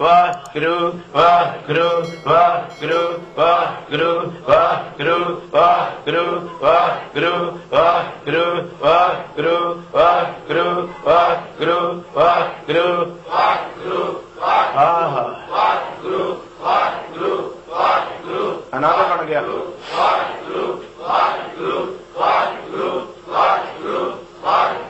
va gru va gru va gru va gru va gru va gru va gru va gru va gru va gru va gru va gru va gru va gru va gru अनाथ बन गया वाह गुरु वाह गुरु वाह गुरु वाह गुरु वाह गुरु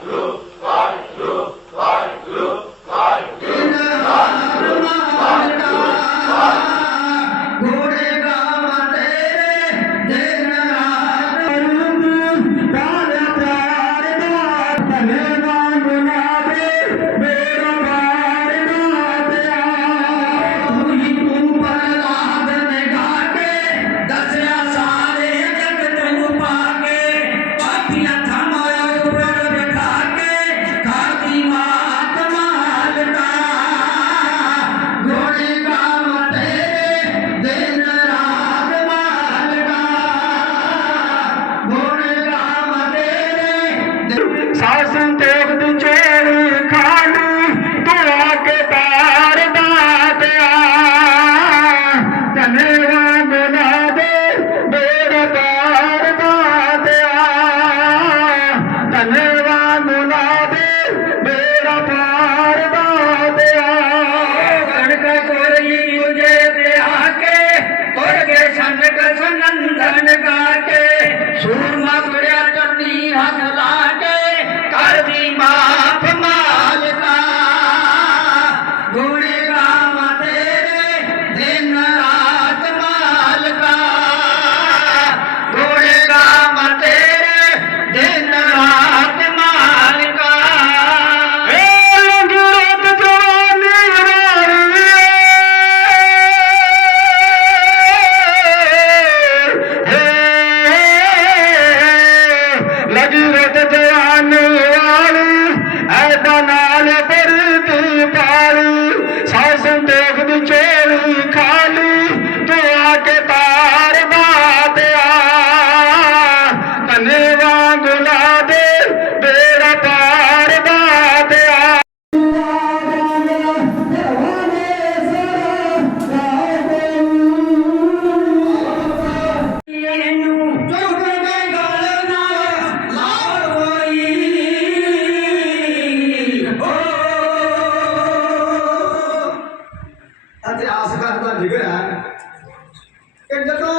ਕਿ ਜਦੋਂ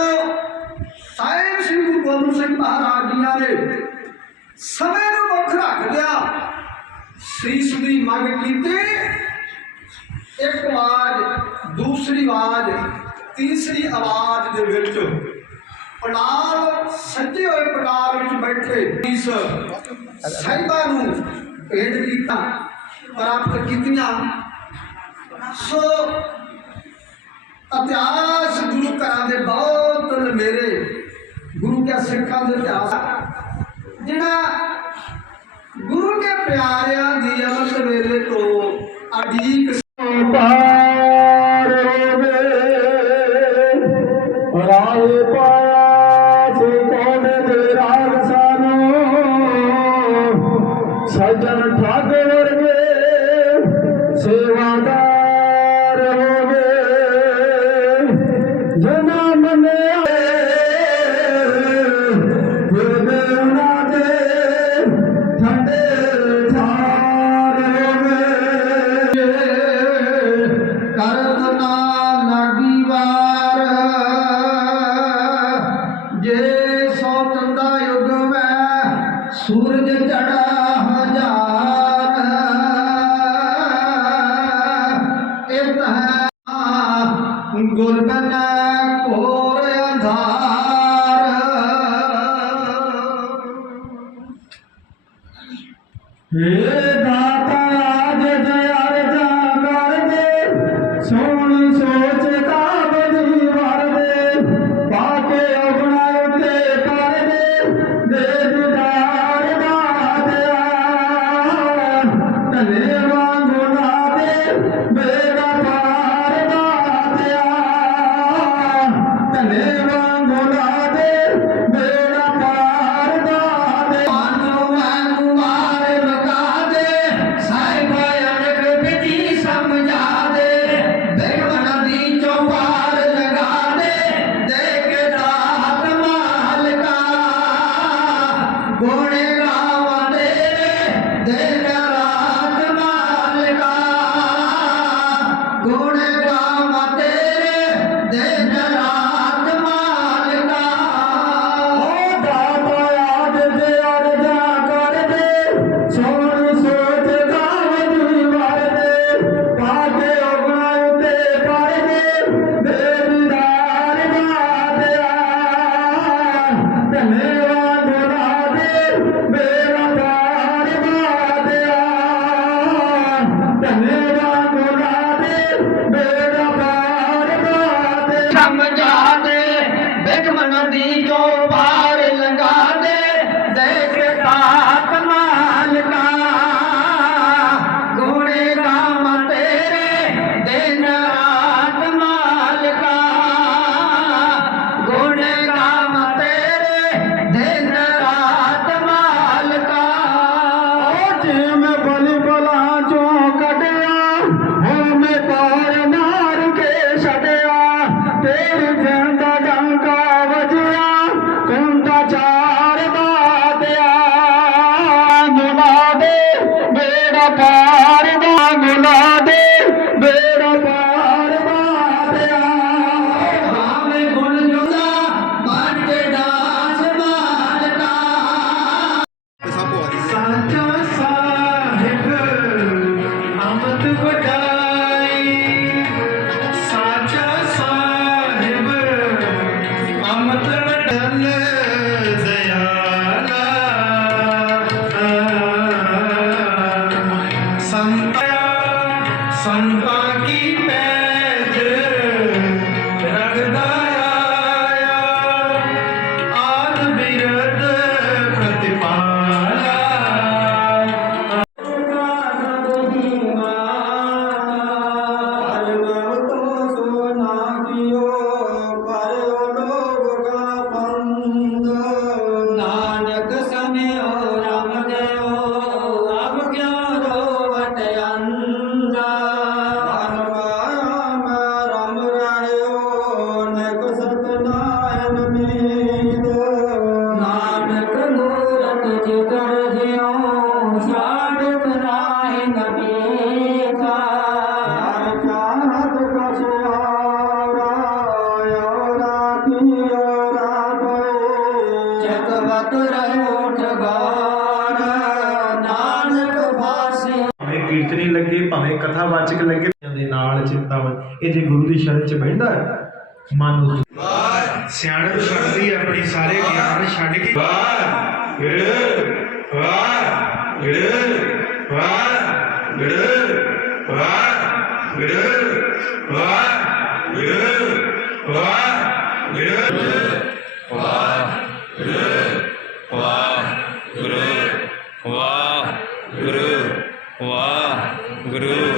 ਸਾਹਿਬ ਸ੍ਰੀ ਗੁਰੂ ਗੋਬਿੰਦ ਸਿੰਘ ਮਹਾਰਾਜ ਜੀ ਨੇ ਸਮੇਂ ਨੂੰ ਮੁੱਖ ਰੱਖ ਲਿਆ, ਸੀਸ ਦੀ ਮੰਗ ਕੀਤੀ, ਇੱਕ ਆਵਾਜ਼, ਦੂਸਰੀ ਆਵਾਜ਼, ਤੀਸਰੀ ਆਵਾਜ਼ ਦੇ ਵਿੱਚ ਪੜਾਲ ਸੱਜੇ ਹੋਏ ਪੜਾਲ ਵਿੱਚ ਬੈਠੇ ਇਸ ਸਾਹਿਬਾਂ ਨੂੰ ਭੇਟ ਕੀਤਾ, ਪ੍ਰਾਪਤ ਕੀਤੀਆਂ। ਸੋ ਇਤਿਹਾਸ ਗੁਰੂ ਘਰਾਂ ਦੇ ਬਹੁਤ ਲਮੇਰੇ ਗੁਰੂ ਕੇ ਸਿੱਖਾਂ ਦੇ ਇਤਿਹਾਸ। ਜਿਹੜਾ ਗੁਰੂ ਕੇ ਪਿਆਰਿਆਂ ਦੀ ਅਮਰ ਵੇਲੇ ਤੋਂ वे ਵਿਸ਼ੇ 'ਚ ਬਹਿੰਦਾ ਹੈ ਮਨ ਨੂੰ ਸਿਆਣਪ ਸ਼ਕਤੀ ਆਪਣੀ ਸਾਰੇ ਗਿਆਨ ਛੱਡ ਕੇ ਵਾਹ ਗਿੜ ਵਾਹ ਗਿੜ ਵਾਹ ਗਿੜ ਵਾਹ ਗਿੜ ਵਾਹ ਗਿੜ ਵਾਹ ਗਿੜ ਵਾਹ ਗਿੜ ਵਾਹ ਗਿੜ ਵਾਹ ਗਿੜ ਵਾਹ ਗਿੜ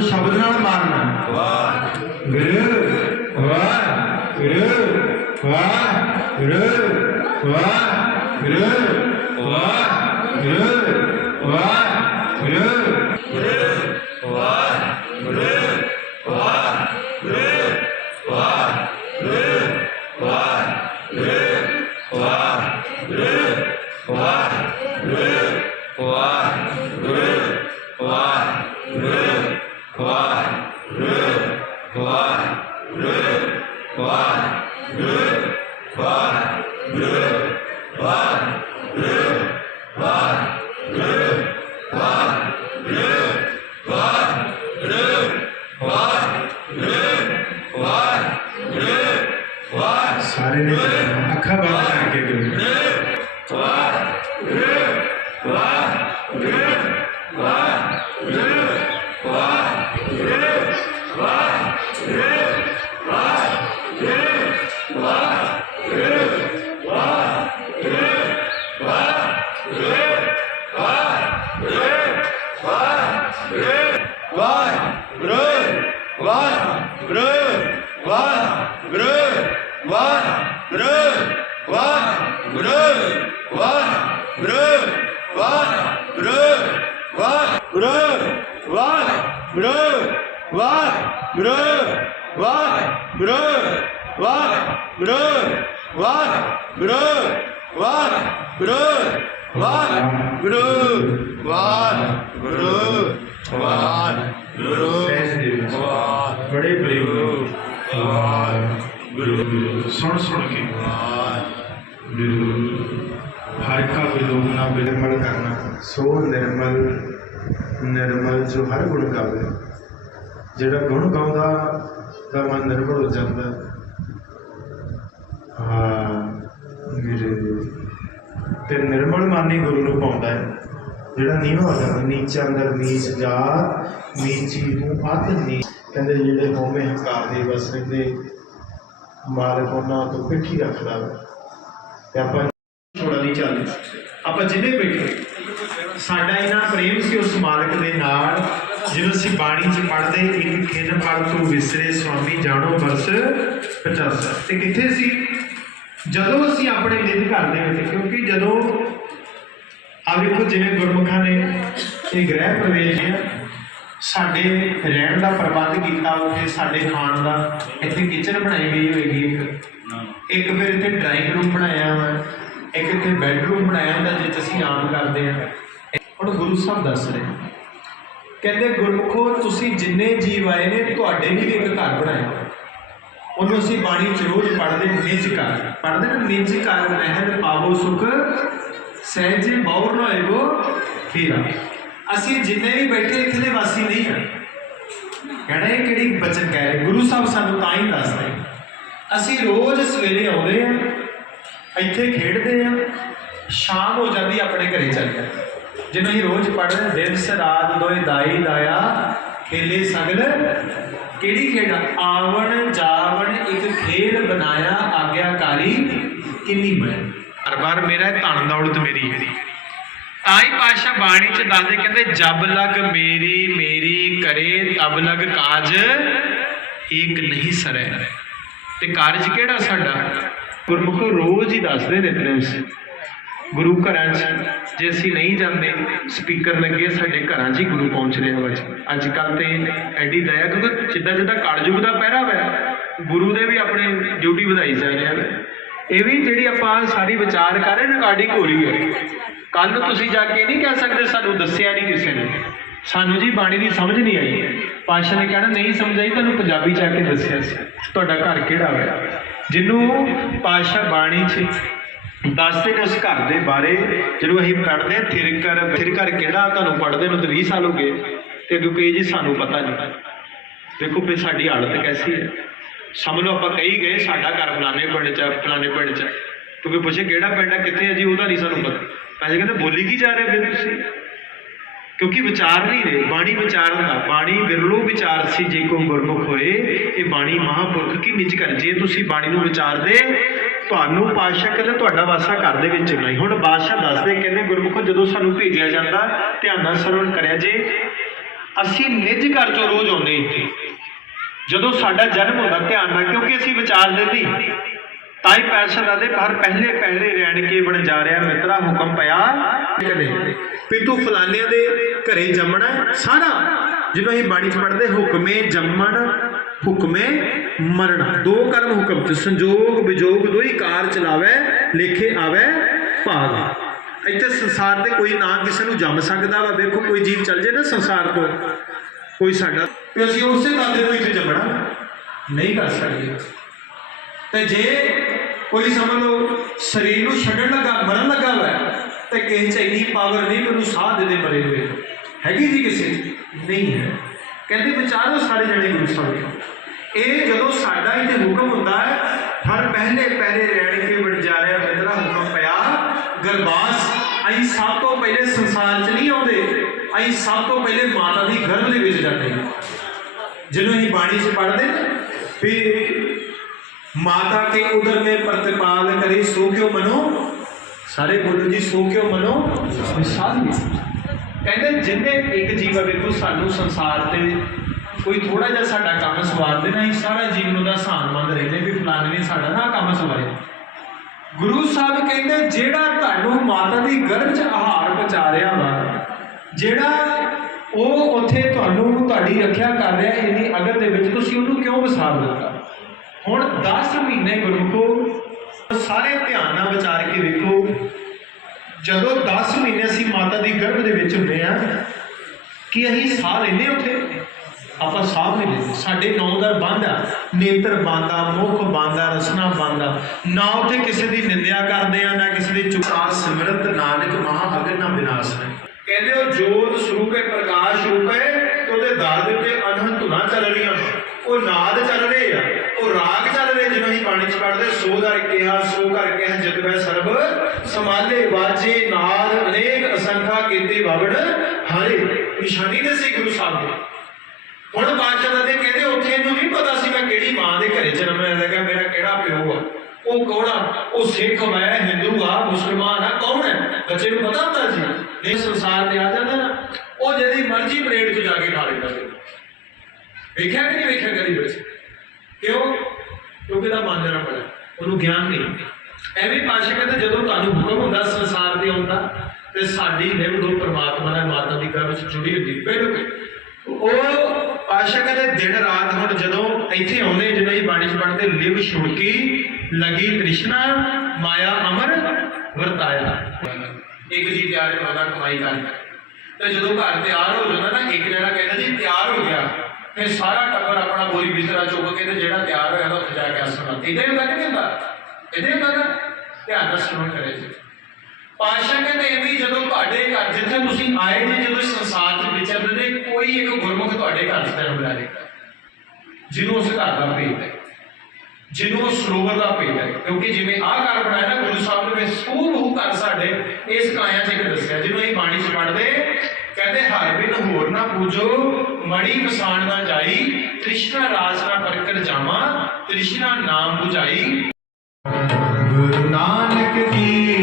ਨੂੰ ਸ਼ਬਦ ਨਾਲ ਮਾਰਨਾ ਵਾਹ ਗੁਰੂ ਵਾਹ ਗੁਰੂ ਵਾਹ ਗੁਰੂ ਵਾਹ ਗੁਰੂ ਵਾਹ ਗੁਰੂ ਵਾਹ ਗੁਰੂ ਵਾਹਿਗੁਰੂ ਵਾਹਿਗੁਰੂ ਬੜੇ ਪ੍ਰੇਮ ਵਾਹਿਗੁਰੂ ਸੁਣ ਸੁਣ ਕੇ। ਵਾਹਿਗੁਰੂ ਹਰ ਕਾ ਵਿਲੋਕਨਾ ਬਿਲਮਲ ਕਰਨਾ। ਸੋ ਨਿਰਮਲ ਨਿਰਮਲ ਜੋ ਹਰ ਗੁਣ ਗਾਵੇ। ਜਿਹੜਾ ਗੁਣ ਗਾਉਂਦਾ ਦਾ ਮਨ ਨਿਰਮਲ ਹੋ ਜਾਂਦਾ। ਹਾਂ ਗੁਰੂ ਤੇ ਨਿਰਮਲ ਮਨ ਹੀ ਗੁਰੂ ਨੂੰ ਪਾਉਂਦਾ ਹੈ। ਜਿਹੜਾ ਨੀਵਾਂ ਹੋ ਜਾਂਦਾ ਨੀਚਾ ਅੰਦਰ ਨੀਚ ਜਾ ਨੀਚੀ ਨੂੰ ਅੱਧ ਨੀਚ ਕਹਿੰਦੇ ਜਿਹੜੇ ਹੋਮੇ ਹੰਕਾਰ ਦੇ ਬਸ ਰਹਿੰਦੇ ਮਾਲਕ ਉਹਨਾਂ ਤੋਂ ਪਿੱਠੀ ਰੱਖਦਾ ਤੇ ਆਪਾਂ ਥੋੜਾ ਨਹੀਂ ਚੱਲ ਆਪਾਂ ਜਿੰਨੇ ਬੈਠੇ, ਸਾਡਾ ਇਹਨਾਂ ਪ੍ਰੇਮ ਸੀ ਉਸ ਮਾਲਕ ਦੇ ਨਾਲ, ਜਦੋਂ ਅਸੀਂ ਬਾਣੀ 'ਚ ਪੜ੍ਹਦੇ, ਇੱਕ ਖਿੰਨ ਫਲ ਤੋਂ ਵਿਸਰੇ, ਸੁਆਮੀ ਜਾਣੋ ਬਰਸ 50 ਤੇ ਕਿੱਥੇ ਸੀ? ਜਦੋਂ ਅਸੀਂ ਆਪਣੇ ਨਿੱਜ ਘਰ ਦੇ ਵਿੱਚ, ਕਿਉਂਕਿ ਜਦੋਂ ਆ ਵੇਖੋ ਜਿਵੇਂ ਗੁਰਮੁਖਾਂ ਨੇ ਇਹ ਗ੍ਰਹਿ ਪ੍ਰਵੇਸ਼ ਹੈ ਸਾਡੇ ਰਹਿਣ ਦਾ ਪ੍ਰਬੰਧ ਕੀਤਾ ਉੱਥੇ, ਸਾਡੇ ਖਾਣ ਦਾ। ਇੱਥੇ ਕਿਚਨ ਬਣਾਈ ਗਈ ਹੋਏਗੀ ਇੱਕ। ਇੱਕ ਫਿਰ ਇੱਥੇ ਡਰਾਇੰਗ ਰੂਮ ਬਣਾਇਆ ਵਾ। ਇੱਕ ਇੱਥੇ ਬੈੱਡਰੂਮ ਬਣਾਇਆ ਹੁੰਦਾ ਜਿੱਥੇ ਅਸੀਂ ਆਮ ਕਰਦੇ ਆ ਹੁਣ ਗੁਰੂ ਸਾਹਿਬ ਦੱਸ ਰਹੇ ਕਹਿੰਦੇ, ਗੁਰਮੁਖੋ, ਤੁਸੀਂ ਜਿੰਨੇ ਜੀਵ ਆਏ ਨੇ, ਤੁਹਾਡੇ ਲਈ ਵੀ ਇੱਕ ਘਰ ਬਣਾਇਆ ਉਹਨੂੰ ਅਸੀਂ ਬਾਣੀ ਚ ਰੋਜ਼ ਪੜ੍ਹਦੇ ਨਿਜ ਘਰ। ਪੜ੍ਹਦੇ ਨਾ ਨਿਜ ਘਰ, ਮਹਿਲ ਪਾਵੋ ਸੁਖ ਸਹਿਜੇ ਬੌਰ ਨਾ ਹੋਏਗੋ ਹੀਰਾ ਅਸੀਂ ਜਿੰਨੇ ਵੀ ਬੈਠੇ ਇੱਥੇ ਦੇ ਵਾਸੀ ਨਹੀਂ ਹਾਂ ਕਹਿਣਾ ਇਹ ਕਿਹੜੀ ਬਚਨ ਕਹਿ ਰਹੇ? ਗੁਰੂ ਸਾਹਿਬ ਸਾਨੂੰ ਤਾਂ ਹੀ ਦੱਸਦੇ ਅਸੀਂ ਰੋਜ਼ ਸਵੇਰੇ ਆਉਂਦੇ ਆ ਇੱਥੇ ਖੇਡਦੇ ਆ ਸ਼ਾਮ ਹੋ ਜਾਂਦੀ ਆਪਣੇ ਘਰੇ ਚੱਲ ਜਾਂਦੇ। ਜਿਵੇਂ ਅਸੀਂ ਰੋਜ਼ ਪੜ੍ਹਦੇ ਹਾਂ, ਦਿਨ ਸਰਾਦ ਦੋਏ ਦਾਈ ਲਾਇਆ ਖੇਲੇ ਸਗਲ। ਕਿਹੜੀ ਖੇਡ ਆਵਣ ਜਾਵਣ ਇੱਕ ਖੇਡ ਬਣਾਇਆ ਆਗਿਆਕਾਰੀ ਕਿੰਨੀ ਮੈਂ ਹਰ ਵਾਰ ਮੇਰਾ ਧਨ ਦੌਲਤ ਮੇਰੀ ਹੈ। ਆਈ ਪਾਸ਼ਾ ਬਾਣੀ ਚ ਦੱਸਦੇ, ਕਹਿੰਦੇ, ਜਬ ਲਗ ਮੇਰੀ ਮੇਰੀ ਕਰੇ, ਤਬ ਲਗ ਕਾਜ ਏਕ ਨਹੀਂ ਸਰੈ। ਤੇ ਕਾਰਜ ਕਿਹੜਾ ਸਾਡਾ? ਗੁਰਮੁਖ ਰੋਜ਼ ਹੀ ਦੱਸਦੇ ਨੇ ਨੇ ਗੁਰੂ ਘਰਾਂ 'ਚ ਜੇ ਅਸੀਂ ਨਹੀਂ ਜਾਂਦੇ, ਸਪੀਕਰ ਲੱਗੇ ਸਾਡੇ ਘਰਾਂ 'ਚ ਹੀ ਗੁਰੂ ਪਹੁੰਚ ਰਿਹਾ ਵਾ ਅੱਜ ਕੱਲ ਤੇ ਐਡੀ ਦਇਆ, ਕਿਉਂਕਿ ਜਿੱਦਾਂ ਜਿੱਦਾਂ ਕਲਯੁਗ ਦਾ ਪਹਿਰਾ ਹੋਇਆ ਗੁਰੂ ਦੇ ਵੀ ਆਪਣੇ ਡਿਊਟੀ ਵਧਾਈ ਜਾ ਰਿਹਾ ਹੈ ਇਹ ਵੀ ਜਿਹੜੀ ਆਪਾਂ ਸਾਰੀ ਵਿਚਾਰ ਕਰ ਰਹੇ ਰਿਕਾਰਡਿੰਗ ਹੋ ਰਹੀ ਹੈ। ਕੱਲ ਨੂੰ ਤੁਸੀਂ ਜਾ ਕੇ ਨਹੀਂ ਕਹਿ ਸਕਦੇ, ਸਾਨੂੰ ਦੱਸਿਆ ਨਹੀਂ ਕਿਸੇ ਨੇ। ਸਾਨੂੰ ਜੀ ਬਾਣੀ ਦੀ ਸਮਝ ਨਹੀਂ ਆਈ। ਪਾਸ਼ਾ ਨੇ ਕਹਿਣਾ, ਨਹੀਂ ਸਮਝ ਆਈ ਤੁਹਾਨੂੰ ਪੰਜਾਬੀ ਚ ਆ ਕੇ ਦੱਸਿਆ ਸੀ। ਤੁਹਾਡਾ ਘਰ ਕਿਹੜਾ ਹੋਇਆ ਜਿਹਨੂੰ ਪਾਸ਼ਾ ਬਾਣੀ ਚ ਦੱਸਦੇ ਨੇ ਉਸ ਘਰ ਦੇ ਬਾਰੇ ਜਦੋਂ ਅਸੀਂ ਪੜ੍ਹਦੇ ਹਾਂ ਥਿਰਕਰ ਥਿਰਕਰ ਕਿਹੜਾ ਤੁਹਾਨੂੰ ਪੜ੍ਹਦੇ ਨੂੰ ਤਾਂ 20 ਸਾਲ ਹੋ ਗਏ। ਤੇ ਕਿਉਂਕਿ ਜੀ, ਸਾਨੂੰ ਪਤਾ ਨਹੀਂ। ਦੇਖੋ ਵੀ ਸਾਡੀ ਹਾਲਤ ਕੈਸੀ ਹੈ? ਸਮਝ ਲਓ ਆਪਾਂ ਕਹੀ ਗਏ ਸਾਡਾ ਘਰ ਫਲਾਣੇ ਪਿੰਡ ਚ ਫਲਾਣੇ ਪਿੰਡ ਚ ਕਿਉਂਕਿ ਪੁੱਛੇ ਕਿਹੜਾ ਪਿੰਡ ਹੈ ਕਿੱਥੇ ਹੈ ਜੀ ਉਹਦਾ ਨਹੀਂ ਸਾਨੂੰ ਪਤਾ। ਪੈਸੇ ਕਹਿੰਦੇ, ਬੋਲੀ ਕੀ ਜਾ ਰਹੇ ਫਿਰ ਤੁਸੀਂ? ਕਿਉਂਕਿ ਵਿਚਾਰ ਨਹੀਂ ਰਹੇ, ਬਾਣੀ ਵਿਚਾਰ ਹੁੰਦਾ। ਬਾਣੀ ਵਿਰਲੋ ਵਿਚਾਰ ਸੀ, ਜੇ ਕੋ ਗੁਰਮੁਖ ਹੋਏ, ਇਹ ਬਾਣੀ ਮਹਾਪੁਰਖ ਕੀ ਨਿਜ ਕਰ ਜੇ ਤੁਸੀਂ ਬਾਣੀ ਨੂੰ ਵਿਚਾਰਦੇ, ਤੁਹਾਨੂੰ ਪਾਤਸ਼ਾਹ ਕਹਿੰਦੇ, ਤੁਹਾਡਾ ਵਾਸਾ ਘਰ ਦੇ ਵਿੱਚ ਨਹੀਂ। ਹੁਣ ਬਾਦਸ਼ਾਹ ਦੱਸਦੇ, ਕਹਿੰਦੇ, ਗੁਰਮੁਖੋ ਜਦੋਂ ਸਾਨੂੰ ਭੇਜਿਆ ਜਾਂਦਾ, ਧਿਆਨ ਨਾਲ ਸਰਵਣ ਕਰਿਆ ਜੇ, ਅਸੀਂ ਨਿਜ ਘਰ ਚੋਂ ਰੋਜ਼ ਆਉਂਦੇ ਇੱਥੇ। ਜਦੋਂ ਸਾਡਾ ਜਨਮ ਹੁੰਦਾ ਧਿਆਨ ਨਾਲ, ਕਿਉਂਕਿ ਅਸੀਂ ਵਿਚਾਰਦੇ ਨਹੀਂ ਤਾਂ ਹੀ ਪੈਸਾ ਦਾ ਦੇ ਪਰ ਪਹਿਲੇ ਪਹਿਲੇ ਰਹਿਣ ਕੇ ਬਣ ਜਾ ਰਿਹਾ, ਮਿੱਤਰਾ ਹੁਕਮ ਪਿਆ। ਕਦੇ ਵੀ ਤੂੰ ਫਲਾਨਿਆਂ ਦੇ ਘਰੇ ਜੰਮਣਾ ਸਾਰਾ। ਜਿਹਨੂੰ ਅਸੀਂ ਬਾਣੀ ਚ ਪੜ੍ਹਦੇ, ਹੁਕਮੇ ਜੰਮਣ, ਹੁਕਮੇ ਮਰਣਾ। ਦੋ ਕਰਮ ਹੁਕਮ ਤੇ ਸੰਜੋਗ, ਵਿਜੋਗ ਦੋਈ ਕਾਰ ਚਲਾਵੇ, ਲੇਖੇ ਆਵੇ, ਭਾਗ। ਇੱਥੇ ਸੰਸਾਰ ਦੇ ਕੋਈ ਨਾ ਕਿਸੇ ਨੂੰ ਜੰਮ ਸਕਦਾ ਵਾ। ਵੇਖੋ, ਕੋਈ ਜੀਵ ਚੱਲ ਜੇ ਨਾ ਸੰਸਾਰ ਤੋਂ ਕੋਈ ਸਾਡਾ ਤੇ ਅਸੀਂ ਉਸੇ ਦਾਦੇ ਨੂੰ ਇੱਥੇ ਜੰਮਣਾ। ਨਹੀਂ ਕਰ ਸਕਦੇ। ਤੇ ਜੇ ਕੋਈ ਸਮਝ ਲਓ ਸਰੀਰ ਨੂੰ ਛੱਡਣ ਲੱਗਾ, ਮਰਨ ਲੱਗਾ ਵਾ ਤੇ ਕਿਸੇ ਚ ਇੰਨੀ ਪਾਵਰ ਨਹੀਂ ਕਿ ਸਾਹ ਦੇ ਦੇ ਮਰੇ ਹੋਏ। ਹੈਗੀ ਜੀ ਕਿਸੇ ਦੀ? ਨਹੀਂ ਹੈ। ਕਹਿੰਦੇ ਵਿਚਾਰੋ ਸਾਰੇ ਜਣੇ ਗੁਰੂ ਸਾਹਿਬ ਇਹ ਜਦੋਂ ਸਾਡਾ ਇੱਥੇ ਹੁਕਮ ਹੁੰਦਾ ਹੈ, ਹਰ ਪਹਿਲੇ ਪਹਿਰੇ ਰਹਿਣ ਕੇ ਬਣ ਜਾ ਮਿੱਤਰਾ ਹੁਕਮ ਪਿਆ ਗਰਬਾਸ, ਅਸੀਂ ਸਭ ਤੋਂ ਪਹਿਲੇ ਸੰਸਾਰ 'ਚ ਨਹੀਂ ਆਉਂਦੇ। ਅਸੀਂ ਸਭ ਤੋਂ ਪਹਿਲੇ ਮਾਤਾ ਦੀ ਗਰਭ ਦੇ ਵਿੱਚ ਜਾਂਦੇ ਹਾਂ। ਜਦੋਂ ਅਸੀਂ ਬਾਣੀ 'ਚ ਪੜ੍ਹਦੇ ਫਿਰ ਮਾਤਾ ਕੇ ਉਦਰ ਮੇ ਪ੍ਰਤਿਪਾਲ ਕਰੇ, ਸੋ ਕਿਉ ਮਨੋ? ਸਾਰੇ ਗੁਰੂ ਜੀ, ਸੋ ਕਿਉ ਮਨੋ? ਵਿਸਾਧੀ ਕਹਿੰਦੇ ਜਿੰਨੇ ਇੱਕ ਜੀਵਾ ਵੇਖੋ, ਸਾਨੂੰ ਸੰਸਾਰ ਤੇ ਕੋਈ ਥੋੜਾ ਜਿਹਾ ਸਾਡਾ ਕੰਮ ਸਵਾਰ ਦੇਣਾ ਹੀ ਸਾਰਾ ਜੀਵਨ ਉਹਦਾ ਸਾਨਮੰਦ ਰਹਿੰਦੇ ਵੀ ਫਲਾਣੇ ਨੇ ਸਾਡਾ ਨਾ ਕੰਮ ਸਵਾਰੇ। ਗੁਰੂ ਸਾਹਿਬ ਕਹਿੰਦੇ, ਜਿਹੜਾ ਤੁਹਾਨੂੰ ਮਾਤਾ ਦੀ ਗਰਭ ਚ ਆਹਾਰ ਪਚਾ ਰਿਹਾ ਵਾ ਜਿਹੜਾ ਉਹ ਉੱਥੇ ਤੁਹਾਨੂੰ ਤੁਹਾਡੀ ਰੱਖਿਆ ਕਰ ਰਿਹਾ ਇੰਨੀ ਅਗਰ ਦੇ ਵਿੱਚ, ਤੁਸੀਂ ਉਹਨੂੰ ਕਿਉਂ ਵਿਸਾਰ ਦਿੱਤਾ? ਹੁਣ 10 ਮਹੀਨੇ ਗੁਰੂ ਗੁਰਮੁਖੋ, ਸਾਰੇ ਧਿਆਨ ਨਾਲ ਵਿਚਾਰ ਕੇ ਵੇਖੋ, ਜਦੋਂ 10 ਮਹੀਨੇ ਅਸੀਂ ਮਾਤਾ ਦੀ ਗਰਭ ਦੇ ਵਿੱਚ ਹੁੰਦੇ ਆ ਕਿ ਅਸੀਂ ਸਾਹ ਲੈਂਦੇ ਉੱਥੇ? ਆਪਾਂ ਸਾਹ ਨਹੀਂ ਲੈਂਦੇ ਸਾਡੇ ਨੌ ਦਾ ਬੰਦ ਆ। ਨੇਤਰ ਬੰਦ ਆ, ਮੁਖ ਬੰਦ ਆ, ਰਸਨਾ ਬੰਦ ਆ। ਨਾ ਉੱਥੇ ਕਿਸੇ ਦੀ ਨਿੰਦਿਆ ਕਰਦੇ ਆ, ਨਾ ਕਿਸੇ ਦੀ ਚੁਕਾ ਸਿਮਰਤ, ਨਾਨਕ ਮਹਾ ਅਗਰ ਨਾ ਵਿਨਾਸ਼। ਹੈ ਕਹਿੰਦੇ ਉਹ ਜੋਤ ਸਰੂਪ ਹੈ ਪ੍ਰਕਾਸ਼ ਰੂਪ ਤੇ ਉਹਦੇ ਦਰ ਉੱਤੇ ਅਨਹਦ ਧੁਨਾਂ ਚੱਲ ਰਹੀਆਂ ਉਹ ਨਾਦ ਚੱਲ ਰਹੇ ਆ, ਉਹ ਰਾਗ ਚੱਲ ਰਹੇ ਜਿਵੇਂ ਅਸੀਂ ਬਾਣੀ ਚ ਪੜ੍ਹਦੇ ਸੋ ਦਰ ਕਿਹਾ, ਸੋ ਕਰ ਕਿਹਾ ਜਦ ਮੈਂ ਸਰਬ ਸਮਾਲੇ ਵਾਜੇ ਨਾਦ ਅਨੇਕ ਅਸੰਖਾ ਕੀਤੇ ਵਵੜ ਹਾਰੇ ਨਿਸ਼ਾਨੀ ਦੇ ਸੀ ਗੁਰੂ ਸਾਹਿਬ ਨੇ। ਹੁਣ ਬਾਦਸ਼ਾਹ ਦੇ ਕਹਿੰਦੇ, ਉੱਥੇ ਇਹਨੂੰ ਨਹੀਂ ਪਤਾ ਸੀ ਮੈਂ ਕਿਹੜੀ ਮਾਂ ਦੇ ਘਰੇ ਜਨਮ ਲਿਆ ਲੱਗਾ ਮੇਰਾ ਕਿਹੜਾ ਪਿਓ ਆ। ਉਹ ਕੌਣ ਆ? ਉਹ ਸਿੱਖ ਹੈ ਹਿੰਦੂ ਆ, ਮੁਸਲਮਾਨ ਆ, ਕੌਣ ਹੈ? ਬੱਚੇ ਨੂੰ ਪਤਾ ਹੁੰਦਾ ਸੀ। ਇਹ ਸੰਸਾਰ ਤੇ ਆ ਜਾਂਦਾ ਨਾ। ਉਹ ਜਿਹਦੀ ਮਰਜ਼ੀ ਪਲੇਟ 'ਚ ਜਾ ਕੇ ਖਾ ਲੈਂਦਾ ਸੀ। ਵੇਖਿਆ ਕਿ ਨਹੀਂ ਵੇਖਿਆ ਕਦੀ ਵਿੱਚ ਕਿਉਂ? ਕਿਉਂਕਿ ਦਾ ਮਨ ਜਰਾ ਬੜਾ ਉਹਨੂੰ ਗਿਆਨ ਨਹੀਂ। ਐਵੇਂ ਪਾਸ਼ਾ ਕਹਿੰਦੇ, ਜਦੋਂ ਤੁਹਾਨੂੰ ਹੁਕਮ ਹੁੰਦਾ, ਸੰਸਾਰ ਤੇ ਆਉਂਦਾ, ਤੇ ਸਾਡੀ ਲਿਵ ਦੋ ਪ੍ਰਮਾਤਮਾ ਨਾਲ ਮਾਤਾ ਦੀ ਗੱਲ ਵਿੱਚ ਜੁੜੀ ਹੁੰਦੀ। ਬਿਲਕੁਲ। ਉਹ ਪਾਸ਼ਾ ਕਹਿੰਦੇ, ਦਿਨ ਰਾਤ ਹੁਣ ਜਦੋਂ ਇੱਥੇ ਆਉਂਦੇ ਜਦੋਂ ਇਹ ਬਾਣੀ ਚ ਪੜ੍ਹਦੇ ਲਿਵ ਛੁੜਕੀ ਲਗੀ ਤ੍ਰਿਸ਼ਨਾ ਮਾਇਆ ਅਮਰ, ਵਰਤਾਇਆ। ਇੱਕ ਜੀ ਤਿਆਰ ਹੋਣਾ ਕਮਾਈ ਕਰ ਤੇ ਜਦੋਂ ਘਰ ਤਿਆਰ ਹੋ ਜਾਂਦਾ ਨਾ, ਇੱਕ ਜਣਾ ਕਹਿੰਦਾ ਜੀ, ਤਿਆਰ ਹੋ ਗਿਆ ਫਿਰ ਸਾਰਾ ਟੱਬਰ ਆਪਣਾ ਬੋਰੀ ਬਿਸਰਾ ਚੁੱਕ ਕੇ ਤੇ ਜਿਹੜਾ ਤਿਆਰ ਹੋਇਆ ਤਾਂ ਉੱਥੇ ਜਾ ਕੇ ਆਸਣਾ ਇਹਦੇ ਹੁੰਦਾ ਕਿ ਨਹੀਂ ਹੁੰਦਾ? ਇਹਦੇ ਹੁੰਦਾ ਨਾ? ਧਿਆਨ ਨਾਲ ਸੁਣੋ ਕਰੇ ਜੀ। ਪਾਸ਼ਾ ਕਹਿੰਦੇ ਇਹ ਵੀ ਜਦੋਂ ਤੁਹਾਡੇ ਘਰ ਜਿੱਥੇ ਤੁਸੀਂ ਆਏ ਨੇ, ਜਦੋਂ ਸੰਸਾਰ 'ਚ ਵਿਚਰਦੇ ਕੋਈ ਇੱਕ ਗੁਰਮੁਖ ਤੁਹਾਡੇ ਘਰ 'ਚ ਜਨਮ ਲੈ ਲੇਗਾ ਜਿਹਨੂੰ ਉਸ ਘਰ ਦਾ ਭੇਦ ਹੈ। ਜਿਹਨੂੰ ਉਹ ਸਰੋਵਰ ਦਾ ਭੇਦ ਹੈ। ਕਿਉਂਕਿ ਜਿਵੇਂ ਆਹ ਘਰ ਬਣਾਇਆ ਨਾ, ਗੁਰੂ ਸਾਹਿਬ ਨੇ ਸੂਹ ਬਹੂ ਘਰ ਸਾਡੇ, ਇਸ ਕਾਇਆ 'ਚ ਇੱਕ ਦੱਸਿਆ, ਜਿਹਨੂੰ ਇਹ ਬਾਣੀ 'ਚ ਪੜ੍ਹਦੇ, ਕਹਿੰਦੇ, ਹਰ ਬਿਨ ਹੋਰ ਨਾ ਪੂਜੋ ਮਣੀ ਪਸਾਣ ਨਾ ਜਾਈ, ਤ੍ਰਿਸ਼ਨਾ ਰਾਜ ਨਾ ਪਰਕਰ ਜਾਵਾਂ, ਤ੍ਰਿਸ਼ਨਾ ਨਾਮ 부ਝਾਈ ਗੁਰੂ ਨਾਨਕ ਕੀ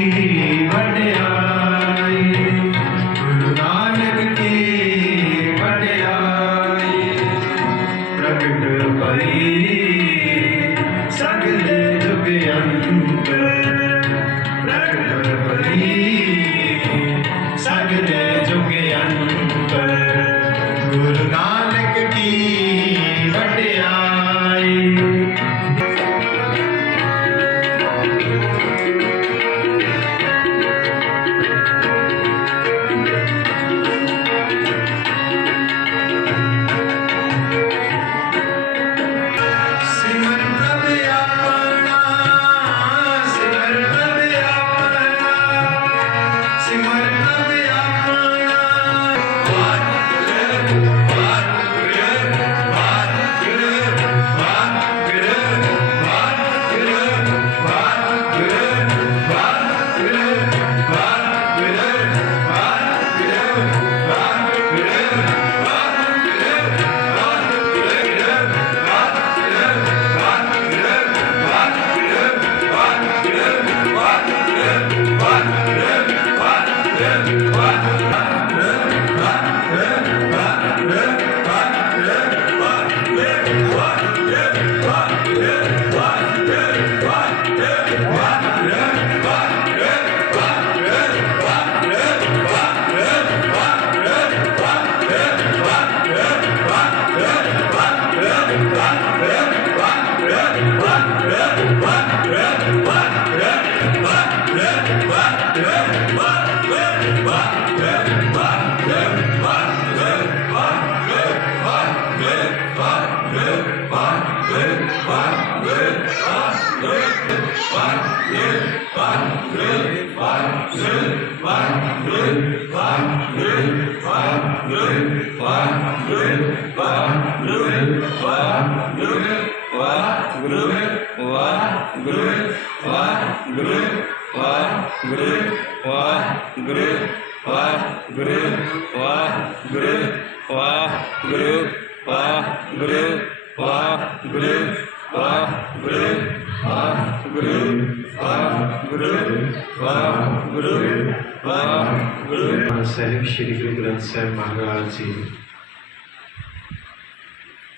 ਸਾਹਿਬ ਸ਼੍ਰੀ ਗੁਰੂ ਗ੍ਰੰਥ ਸਾਹਿਬ ਮਹਾਰਾਜ ਜੀ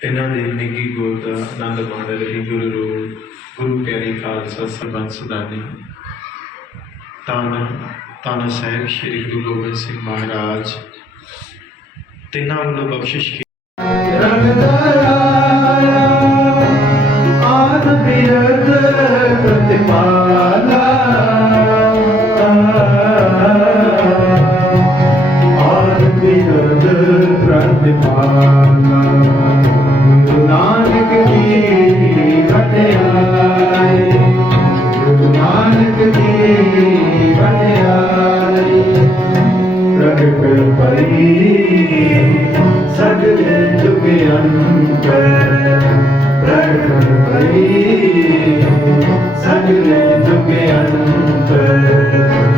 ਇਹਨਾਂ ਦੇ ਨਿੱਗੀ ਗੋਦ ਦਾ ਆਨੰਦ ਮਾਣ ਰਹੀ ਗੁਰੂ ਰੂਪ, ਗੁਰੂ ਪਿਆਰੀ ਖਾਲਸਾ ਸਰਬੰਸ ਸਦਾਨੀ। ਤਾਨ ਤਾਨਾ ਸਾਹਿਬ ਸ਼੍ਰੀ ਗੁਰੂ ਗੋਬਿੰਦ ਸਿੰਘ ਮਹਾਰਾਜ। ਤਿੰਨਾਂ ਵੱਲੋਂ ਬਖਸ਼ਿਸ਼ ਕੀ ਆਦ ਸਗਲੇ ਜੁਗ ਅੰਤਰ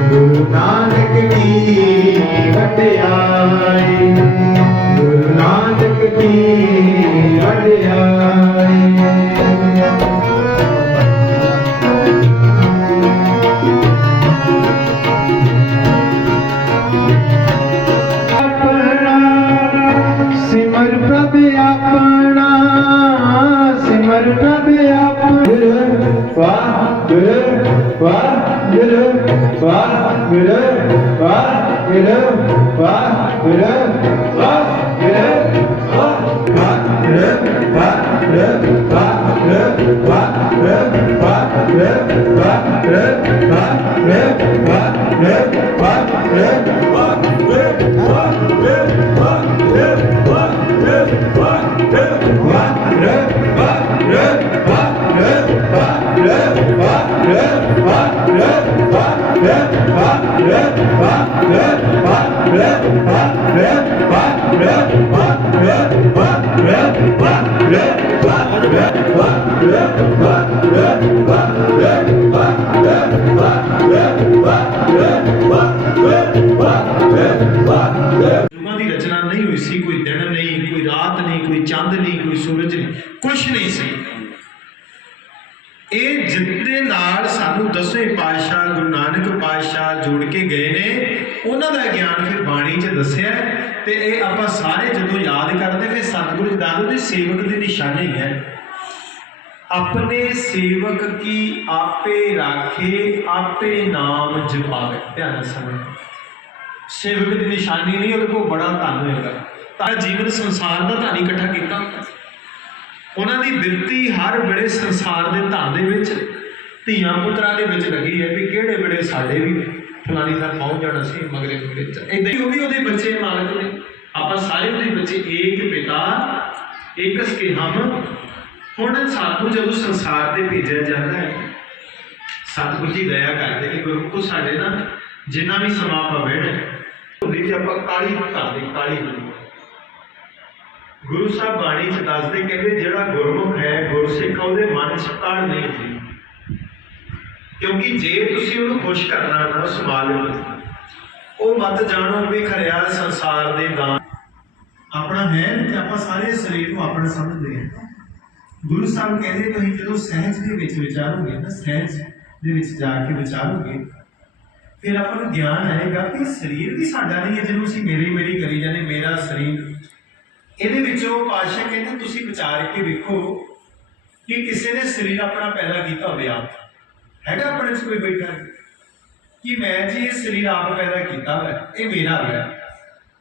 ਗੁਰੂ ਨਾਨਕ ਦੀ ਯੁਗਾਂ ਦੀ ਰਚਨਾ ਨਹੀਂ ਹੋਈ ਸੀ, ਕੋਈ ਦਿਨ ਨਹੀਂ, ਕੋਈ ਰਾਤ ਨਹੀਂ, ਕੋਈ ਚੰਦ ਨਹੀਂ, ਕੋਈ ਸੂਰਜ ਨਹੀਂ, ਕੁਛ ਨਹੀਂ ਸੀ। ਇਹ ਜਿੱਤੇ ਨਾਲ ਸਾਨੂੰ ਦਸਵੇਂ ਪਾਤਸ਼ਾਹ, ਗੁਰੂ ਨਾਨਕ ਪਾਤਸ਼ਾਹ ਜੋੜ ਕੇ ਗਏ ਨੇ। ਉਹਨਾਂ ਦਾ ਗਿਆਨ ਫਿਰ ਬਾਣੀ 'ਚ ਦੱਸਿਆ ਤੇ ਇਹ ਆਪਾਂ ਸਾਰੇ ਜਦੋਂ ਯਾਦ ਕਰਦੇ, ਫਿਰ ਸਤਿਗੁਰੂ ਜੀ ਦਾ ਉਹਦੇ ਸੇਵਕ ਦੀ ਨਿਸ਼ਾਨੀ ਹੈ। ਆਪਣੇ ਸੇਵਕ ਕੀ ਆਪੇ ਰਾਖੇ, ਆਪੇ ਨਾਮ ਜਪਾਵੇ। ਧਿਆਨ ਨਾਲ ਸੇਵਕ ਦੀ ਨਿਸ਼ਾਨੀ ਨਹੀਂ, ਉਹਦੇ ਕੋਲ ਬੜਾ ਧਨ ਹੋਏਗਾ ਤਾਂ ਜੀਵਨ ਸੰਸਾਰ ਦਾ ਧਨ ਇਕੱਠਾ ਕੀਤਾ। ਉਹਨਾਂ ਦੀ ਬਿਰਤੀ ਹਰ ਵੇਲੇ ਸੰਸਾਰ ਦੇ ਧਨ ਦੇ ਵਿੱਚ, ਧੀਆਂ ਪੁੱਤਰਾਂ ਦੇ ਵਿੱਚ ਲੱਗੀ ਹੈ ਵੀ ਕਿਹੜੇ ਵੇਲੇ ਸਾਡੇ ਵੀ ਫਲਾਣੀ ਦਾ ਪਹੁੰਚ ਜਾਣਾ ਸੀ, ਮਗਰੇ ਮਗਰੇ ਇਦਾਂ ਹੀ ਉਹ ਵੀ ਉਹਦੇ ਬੱਚੇ ਮਾਲਕ ਨੇ। ਆਪਾਂ ਸਾਰੇ ਉਹਦੇ ਬੱਚੇ ਏਕ ਪਿਤਾ, ਏਕਸ ਕੇ ਹਮ ਹੁਣ ਸਾਨੂੰ ਜਦੋਂ ਸੰਸਾਰ ਤੇ ਭੇਜਿਆ ਜਾਂਦਾ ਹੈ, ਸਤਿਗੁਰੂ ਜੀ ਦਇਆ ਕਰਦੇ ਕਿ ਗੁਰੂ ਕੋ ਸਾਡੇ ਨਾਲ ਜਿੰਨਾ ਵੀ ਸਮਾਂ ਪਵੇ ਉਹਦੇ ਚ ਆਪਾਂ ਕਾਲੀ ਕਰਦੇ ਕਾਲੀ ਗੁਰੂ ਸਾਹਿਬ ਬਾਣੀ ਚ ਦੱਸਦੇ ਕਹਿੰਦੇ ਜਿਹੜਾ ਗੁਰਮੁਖ ਹੈ, ਗੁਰਸਿੱਖ, ਉਹਦੇ ਮਨ ਚ ਕਾਲ ਨਹੀਂ ਹੁੰਦੀ। ਕਿਉਂਕਿ ਜੇ ਤੁਸੀਂ ਉਹਨੂੰ ਖੁਸ਼ ਕਰਨਾ ਨਾ ਉਸ ਉਹ ਮਤ ਜਾਣੋ ਵੀ ਖਰਿਆ ਸੰਸਾਰ ਦੇ ਦਾਨ। ਆਪਣਾ ਹੈ ਤੇ ਆਪਾਂ ਸਾਰੇ ਸਰੀਰ ਨੂੰ ਆਪਣਾ ਸਮਝਦੇ ਹਾਂ। ਗੁਰੂ ਸਾਹਿਬ ਕਹਿੰਦੇ ਤੁਸੀਂ ਜਦੋਂ ਸਹਿਜ ਦੇ ਵਿੱਚ ਵਿਚਾਰੋਗੇ ਨਾ, ਸਹਿਜ ਦੇ ਵਿੱਚ ਜਾ ਕੇ ਵਿਚਾਰੋਗੇ, ਫਿਰ ਆਪਾਂ ਨੂੰ ਗਿਆਨ ਆਏਗਾ ਕਿ ਸਰੀਰ ਵੀ ਸਾਡਾ ਨਹੀਂ ਹੈ, ਜਿਹਨੂੰ ਅਸੀਂ ਮੇਰੀ ਮੇਰੀ ਕਰੀ ਜਾਂਦੇ, ਮੇਰਾ ਸਰੀਰ। ਇਹਦੇ ਵਿੱਚੋਂ ਪਾਸ਼ਾ ਕਹਿੰਦੇ, ਤੁਸੀਂ ਵਿਚਾਰ ਕੇ ਵੇਖੋ ਕਿ ਕਿਸੇ ਨੇ ਸਰੀਰ ਆਪਣਾ ਪੈਦਾ ਕੀਤਾ ਹੋਵੇ ਆਪ। ਹੈਗਾ ਆਪਣੇ 'ਚ ਕੋਈ ਬੈਠਾ? ਕਿ ਮੈਂ ਜੀ ਇਹ ਸਰੀਰ ਆਪ ਪੈਦਾ ਕੀਤਾ ਹੋਇਆ, ਇਹ ਮੇਰਾ ਹੈ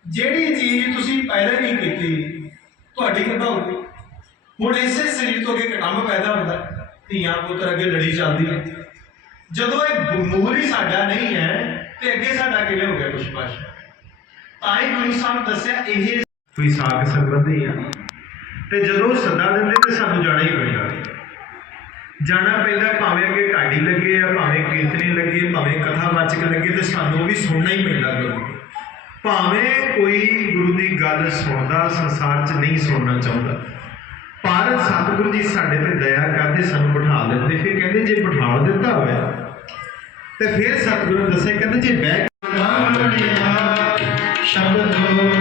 ਜਿਹੜੀ ਚੀਜ਼ ਤੁਸੀਂ ਪੈਦਾ ਨਹੀਂ ਕੀਤੀ, ਤੁਹਾਡੀ ਕਿੱਦਾਂ ਹੋਊਗੀ? ਹੁਣ ਇਸੇ ਸਰੀਰ ਤੋਂ ਅੱਗੇ ਕੰਮ ਪੈਦਾ ਹੁੰਦਾ, ਧੀਆਂ ਪੁੱਤਰ ਅੱਗੇ ਲੜੀ ਚੱਲਦੀ ਹੈ ਜਦੋਂ ਇਹ ਮੂਲ ਹੀ ਸਾਡਾ ਨਹੀਂ ਹੈ, ਤੇ ਅੱਗੇ ਸਾਡਾ ਕਿਵੇਂ ਹੋ ਗਿਆ ਕੁਛ ਪਾਸ਼ਾ ਤਾਂ ਹੀ ਗੁਰੂ ਸਾਹਿਬ ਦੱਸਿਆ, ਇਹ ਕੋਈ ਸਾਖ ਸੰਬੰਧੀ ਆ। ਤੇ ਜਦੋਂ ਸੱਦਾ ਦਿੰਦੇ, ਤੇ ਸਾਨੂੰ ਜਾਣਾ ਹੀ ਪੈਂਦਾ। ਜਾਣਾ ਪੈਂਦਾ, ਭਾਵੇਂ ਅੱਗੇ ਢਾਡੀ ਲੱਗੇ ਆ, ਭਾਵੇਂ ਕੀਰਤਨੀ ਲੱਗੇ, ਭਾਵੇਂ ਕਥਾ ਵਾਚਕ ਲੱਗੇ, ਤੇ ਸਾਨੂੰ ਵੀ ਸੁਣਨਾ ਹੀ ਪੈਂਦਾ ਗੁਰੂ। ਭਾਵੇਂ ਕੋਈ ਗੁਰੂ ਦੀ ਗੱਲ ਸੁਣਦਾ, ਸੰਸਾਰ 'ਚ ਨਹੀਂ ਸੁਣਨਾ ਚਾਹੁੰਦਾ। ਪਰ ਸਤਿਗੁਰੂ ਜੀ ਸਾਡੇ ਤੇ ਦਇਆ ਕਰਦੇ, ਸਾਨੂੰ ਬਿਠਾ ਦਿੰਦੇ। ਫਿਰ ਕਹਿੰਦੇ, ਜੇ ਬਿਠਾ ਦਿੱਤਾ ਹੋਇਆ, ਤੇ ਫਿਰ ਸਤਿਗੁਰੂ ਨੇ ਦੱਸਿਆ ਕਹਿੰਦੇ, ਜੇ ਬਹਿ ਕੇ ਗਾਣਿਆ ਸ਼ਬਦੋ ਤਗਾਰੋ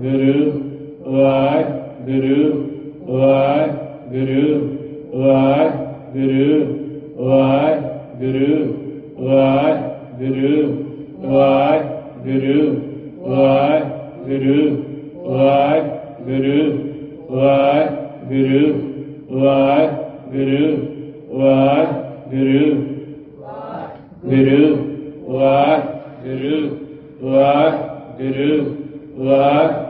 Guru, Var, Guru, Var, Guru, Var, Guru, Var, Guru, Var, Guru, Var, Guru, Var, Guru, Var, Guru, Var, Guru, Var, Guru, Var, Guru, Guru, Var, Guru, Var, Guru, Var, Guru,